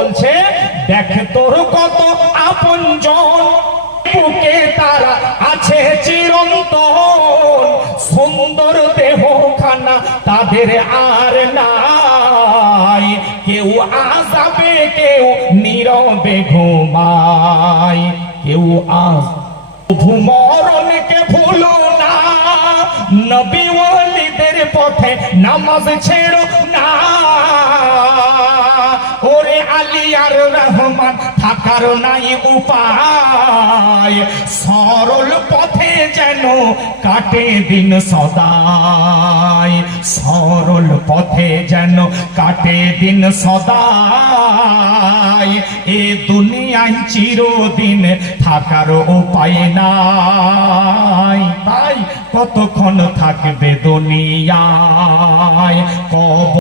বলছে দেখ তোর কত আপনজন, বুকে তারা আছে চিরন্তন, সুন্দর দেহখানা তাদের আর নাই, কেউ আযাবে কেউ নীরবে ঘুমায়, কেউ মরণকে ভুলো না, নবী ওয়ালিদের পথে নামাজ ছেড়ো না। ওরে আলী আর রহমান থাকার নাই উপায়, সরল পথে যেন কাটে দিন সদাই, সরল পথে যেন কাটে দিন সদাই। এ দুনিয়ায় চিরদিন থাকার উপায় নাই, তাই কতক্ষণ থাকবে দুনিয়ায়।